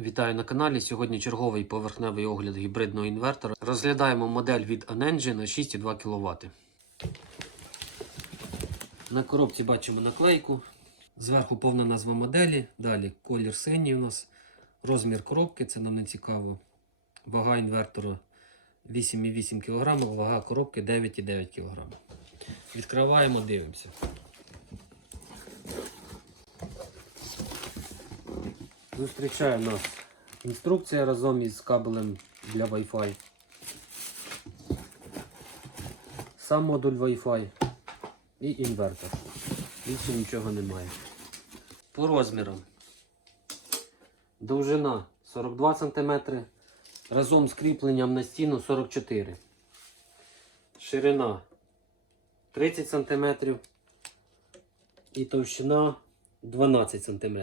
Вітаю на каналі. Сьогодні черговий поверхневий огляд гібридного інвертора. Розглядаємо модель від Anenji на 6,2 кВт. На коробці бачимо наклейку. Зверху повна назва моделі. Далі колір синій у нас. Розмір коробки, це нам не цікаво. Вага інвертора 8,8 кг, вага коробки 9,9 кг. Відкриваємо, дивимося. Зустрічає нас інструкція разом із кабелем для Wi-Fi. Сам модуль Wi-Fi і інвертор. Більше нічого немає. По розмірам. Довжина 42 см, разом з кріпленням на стіну 44 см. Ширина 30 см і товщина 12 см.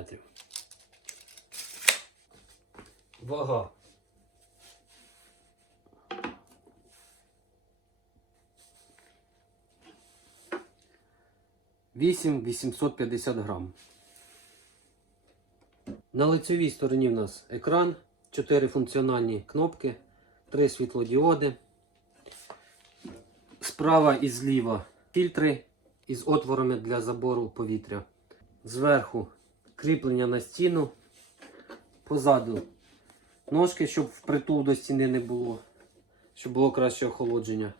Вага. – 850 грам. На лицевій стороні в нас екран, 4 функціональні кнопки, 3 світлодіоди. Справа і зліва фільтри із отворами для забору повітря. Зверху кріплення на стіну. Позаду ножки, щоб впритул до стіни не було, щоб було краще охолодження.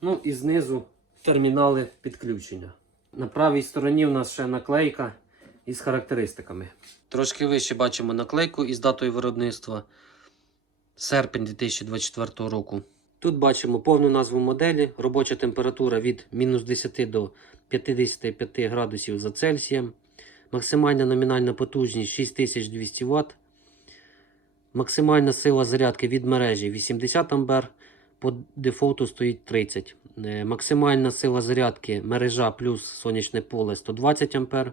Ну і знизу термінали підключення. На правій стороні у нас ще наклейка із характеристиками. Трошки вище бачимо наклейку із датою виробництва серпень 2024 року. Тут бачимо повну назву моделі, робоча температура від -10 до 55 градусів за Цельсієм. Максимальна номінальна потужність 6200 Вт. Максимальна сила зарядки від мережі 80 А, по дефолту стоїть 30. Максимальна сила зарядки мережа плюс сонячне поле 120 А.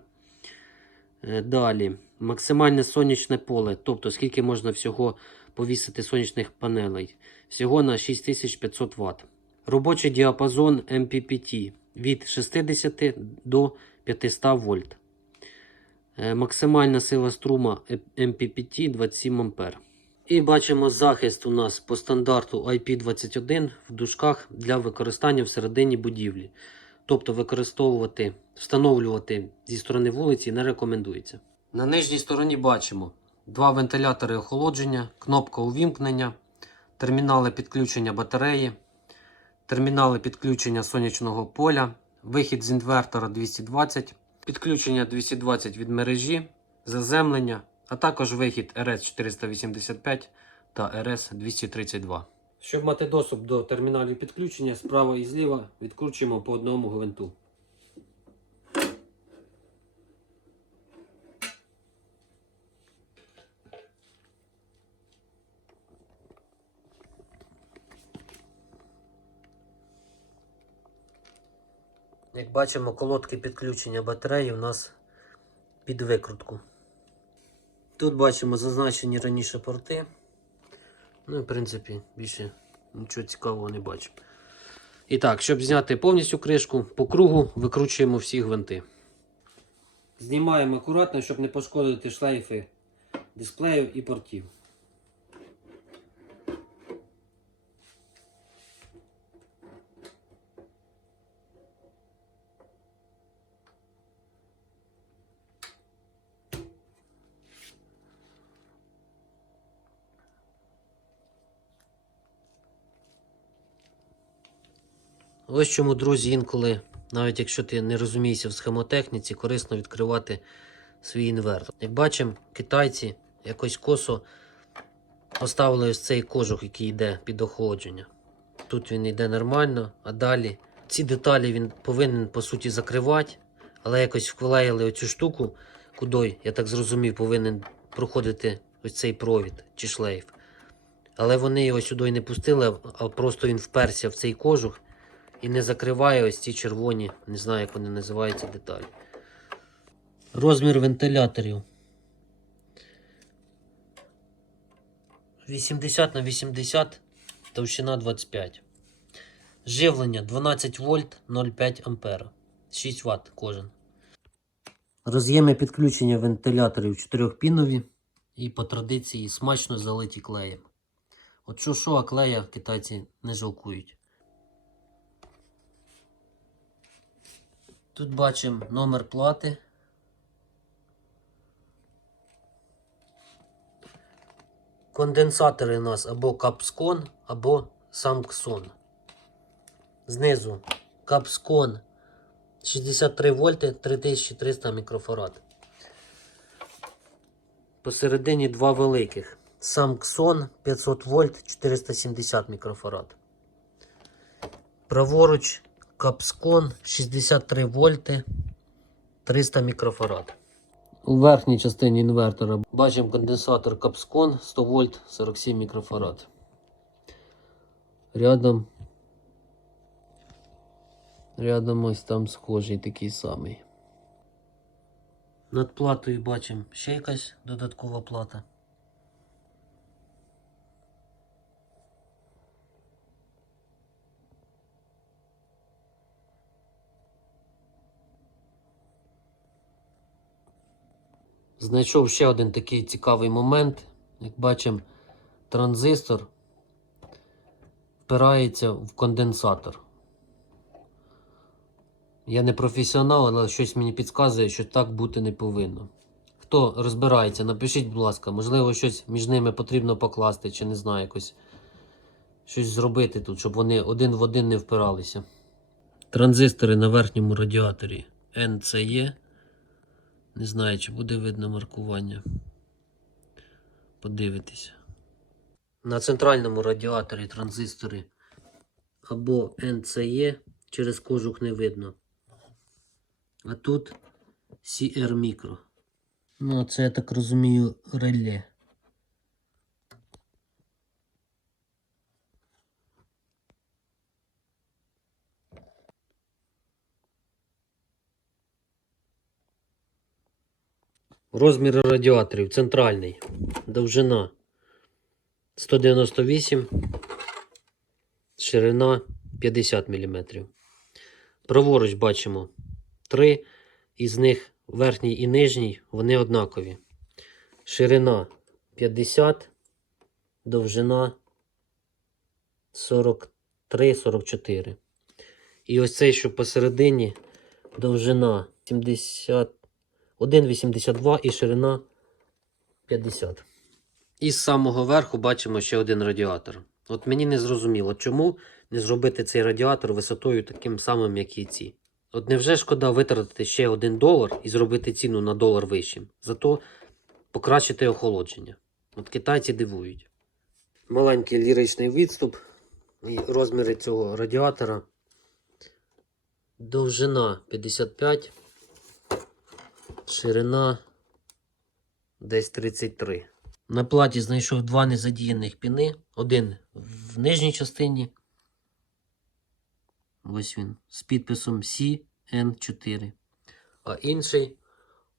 Далі, максимальне сонячне поле, тобто скільки можна всього повісити сонячних панелей, всього на 6500 Вт. Робочий діапазон MPPT від 60 до 500 вольт. Максимальна сила струма MPPT 27 А. І бачимо захист у нас по стандарту IP21 в дужках для використання всередині будівлі. Тобто встановлювати зі сторони вулиці не рекомендується. На нижній стороні бачимо 2 вентилятори охолодження, кнопка увімкнення, термінали підключення батареї, термінали підключення сонячного поля, вихід з інвертора 220, підключення 220 від мережі, заземлення, а також вихід RS485 та RS232. Щоб мати доступ до терміналів підключення, справа і зліва відкручуємо по одному гвинту. Як бачимо, колодки підключення батареї у нас під викрутку. Тут бачимо зазначені раніше порти. Ну, в принципі, більше нічого цікавого не бачимо. І так, щоб зняти повністю кришку, по кругу викручуємо всі гвинти. Знімаємо акуратно, щоб не пошкодити шлейфи дисплеїв і портів. Ось чому, друзі, інколи, навіть якщо ти не розумієшся в схемотехніці, корисно відкривати свій інвертор. Як бачимо, китайці якось косо поставили ось цей кожух, який йде під охолодження. Тут він йде нормально, а далі ці деталі він повинен, по суті, закривати, але якось вклеїли оцю штуку, куди, я так зрозумів, повинен проходити ось цей провід чи шлейф. Але вони його сюди не пустили, а просто він вперся в цей кожух. І не закриває ось ці червоні, не знаю, як вони називаються, деталі. Розмір вентиляторів 80 на 80, товщина 25. Живлення 12 вольт 0,5 ампера. 6 Вт кожен. Роз'єми підключення вентиляторів 4-пінові. і по традиції смачно залиті клеєм. От що, а клея китайці не жалкують. Тут бачимо номер плати. Конденсатори у нас або Capscon, або Samsung. Знизу Capscon 63 вольти, 3300 мікрофарад. Посередині два великих. Samsung 500 вольт, 470 мікрофарад. Праворуч Capscon 63 вольти, 300 мікрофарад. У верхній частині інвертора бачимо конденсатор Capscon 100 вольт, 47 мікрофарад. Рядом ось там схожий такий самий. Над платою бачимо ще якась додаткова плата. Знайшов ще один такий цікавий момент. Як бачимо, транзистор впирається в конденсатор. Я не професіонал, але щось мені підказує, що так бути не повинно. Хто розбирається, напишіть, будь ласка, можливо, щось між ними потрібно покласти, чи не знаю, якось щось зробити тут, щоб вони один в один не впиралися. Транзистори на верхньому радіаторі NCE. Не знаю, чи буде видно маркування. Подивитися. На центральному радіаторі транзистори або NCE, через кожух не видно. А тут CR Micro. Ну, це, я так розумію, реле. Розміри радіаторів. Центральний. Довжина 198, ширина 50 мм. Праворуч бачимо 3, із них верхній і нижній, вони однакові. Ширина 50, довжина 43-44. І ось цей, що посередині, довжина 1,82 і ширина 50. І з самого верху бачимо ще один радіатор. От мені не зрозуміло, чому не зробити цей радіатор висотою таким самим, як і ці. От невже шкода витратити ще $1 і зробити ціну на $1 вищим, зато покращити охолодження. От китайці дивують. Маленький ліричний відступ і розміри цього радіатора. Довжина 55, ширина десь 33. На платі знайшов два незадіяних піни. Один в нижній частині. Ось він. З підписом CN4. А інший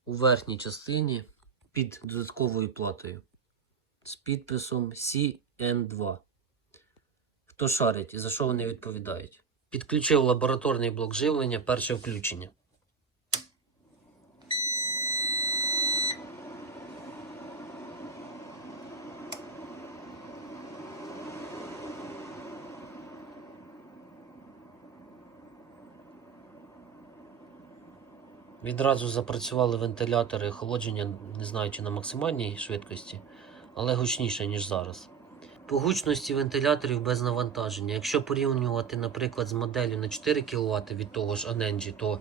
у верхній частині під додатковою платою. З підписом CN2. Хто шарить і за що вони відповідають? Підключив лабораторний блок живлення, перше включення. Відразу запрацювали вентилятори охолодження, не знаю, чи на максимальній швидкості, але гучніше, ніж зараз. По гучності вентиляторів без навантаження. Якщо порівнювати, наприклад, з моделлю на 4 кВт від того ж Anenji, то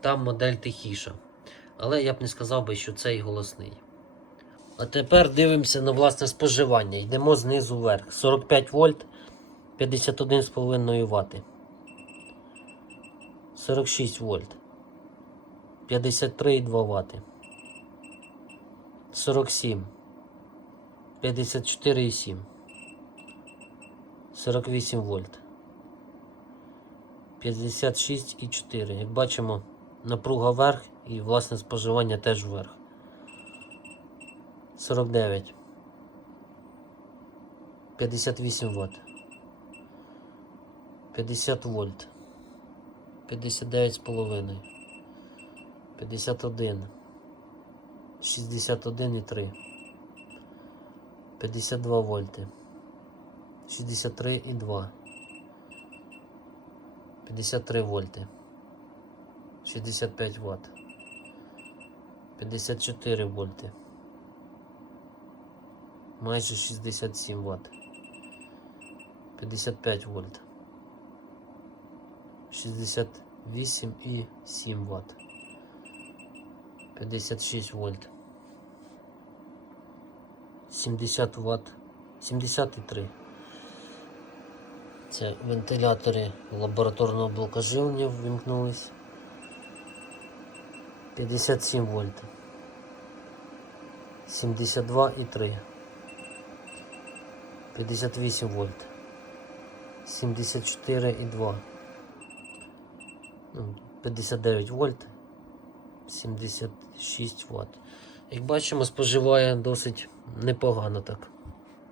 там модель тихіша. Але я б не сказав би, що цей голосний. А тепер дивимося на власне споживання. Йдемо знизу вверх. 45 вольт, 51,5 Вт. 46 вольт. 53,2 Вт. 47. 54,7. 48 вольт. 56,4. Як бачимо, напруга вверх і власне споживання теж вверх. 49. 58 Вт. 50 вольт. 59,5. 51. 61,3. 52 вольти. 63,2. 53 вольти. 65 Вт. 54 вольти. Майже 67 Вт. 55 вольт. 68,7 Вт. 56 вольт. 70 Вт. 73. Це вентилятори лабораторного блока живлення ввімкнулись. 57 вольт. 72,3. 58 вольт. 74,2. 59 вольт. 76 Вт. Як бачимо, споживає досить непогано так.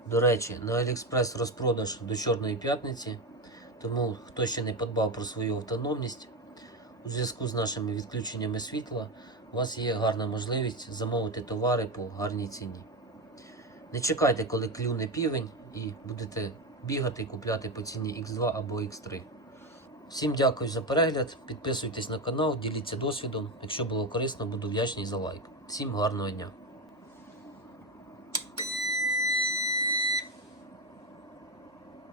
До речі, на AliExpress розпродаж до Чорної п'ятниці, тому хто ще не подбав про свою автономність, у зв'язку з нашими відключеннями світла, у вас є гарна можливість замовити товари по гарній ціні. Не чекайте, коли клюне півень і будете бігати і купляти по ціні X2 або X3. Всім дякую за перегляд, підписуйтесь на канал, діліться досвідом. Якщо було корисно, буду вдячний за лайк. Всім гарного дня!